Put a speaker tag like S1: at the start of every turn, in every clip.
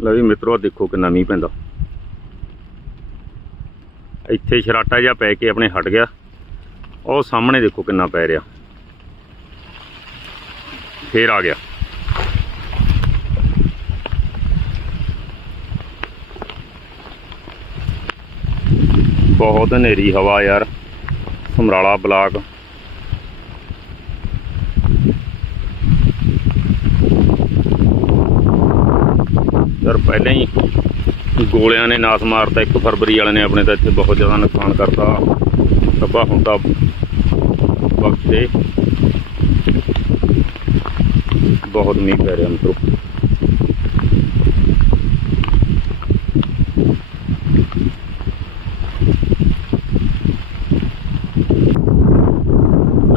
S1: ਲੈ ਵੀ ਮਿੱਤਰੋ, ਆਹ ਦੇਖੋ ਕਿੰਨਾ ਮੀਂਹ ਪੈਂਦਾ। ਇੱਥੇ ਛਰਾਟਾ ਜਿਹਾ ਪੈ ਕੇ ਆਪਣੇ ਹਟ ਗਿਆ। ਉਹ ਸਾਹਮਣੇ ਦੇਖੋ ਕਿੰਨਾ ਪੈ ਰਿਹਾ। ਫੇਰ ਆ ਗਿਆ। ਬਹੁਤ ਹਨੇਰੀ ਹਵਾ ਯਾਰ। ਸਮਰਾਲਾ ਬਲਾਕ। ਸਰ, ਪਹਿਲਾਂ ਹੀ ਗੋਲਿਆਂ ਨੇ ਨਾਸ ਮਾਰਤਾ। 1 ਫਰਵਰੀ ਵਾਲਿਆਂ ਨੇ ਆਪਣੇ ਤਾਂ ਇੱਥੇ ਬਹੁਤ ਜ਼ਿਆਦਾ ਨੁਕਸਾਨ ਕਰਤਾ। ਰੱਬਾ ਹੁੰਦਾ ਵਕਤ ਤੇ ਬਹੁਤ ਮੀਂਹ ਪੈ ਰਿਹਾ ਮਿੱਤਰੋ।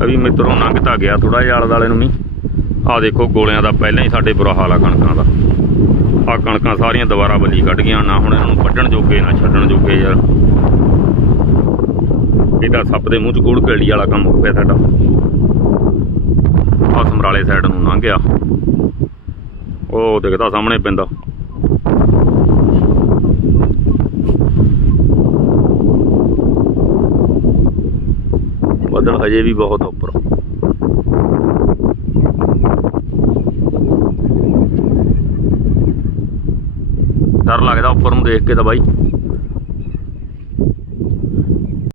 S1: ਅਭੀ ਮਿੱਤਰੋ ਲੰਘ ਗਿਆ ਥੋੜਾ ਜਿਹਾ ਆਲੇ ਦੁਆਲੇ ਨੂੰ ਮੀਂਹ ਆ ਦੇਖੋ, ਗੋਲਿਆਂ ਦਾ ਪਹਿਲਾਂ ਹੀ ਸਾਡੇ ਬੁਰਾ ਹਾਲ ਆ ਕਣਕਾਂ ਦਾ। ਆ ਕਣਕਾਂ ਸਾਰੀਆਂ ਦੁਬਾਰਾ ਬੱਲੀ ਕੱਢ ਗਈਆਂ, ਨਾ ਹੁਣ ਇਹਨਾਂ ਨੂੰ ਵੱਢਣ ਜੋਗੇ, ਨਾ ਛੱਡਣ ਜੋਗੇ ਯਾਰ। ਇਹਦਾ ਸੱਪ ਦੇ ਮੂੰਹ 'ਚ ਗੋੜ ਕੇੜੀ ਵਾਲਾ ਕੰਮ ਹੋ ਗਿਆ ਸਾਡਾ। ਆ ਸਮਰਾਲੇ ਸਾਈਡ ਨੂੰ ਲੰਘ ਗਿਆ। ਉਹ ਦਿਖਦਾ ਸਾਹਮਣੇ ਪੈਂਦਾ ਬੱਦਲ ਹਜੇ ਵੀ ਬਹੁਤ ਆ ਉੱਪਰ। ਡਰ ਲੱਗਦਾ ਉੱਪਰ ਨੂੰ ਦੇਖ ਕੇ ਤਾਂ ਬਾਈ।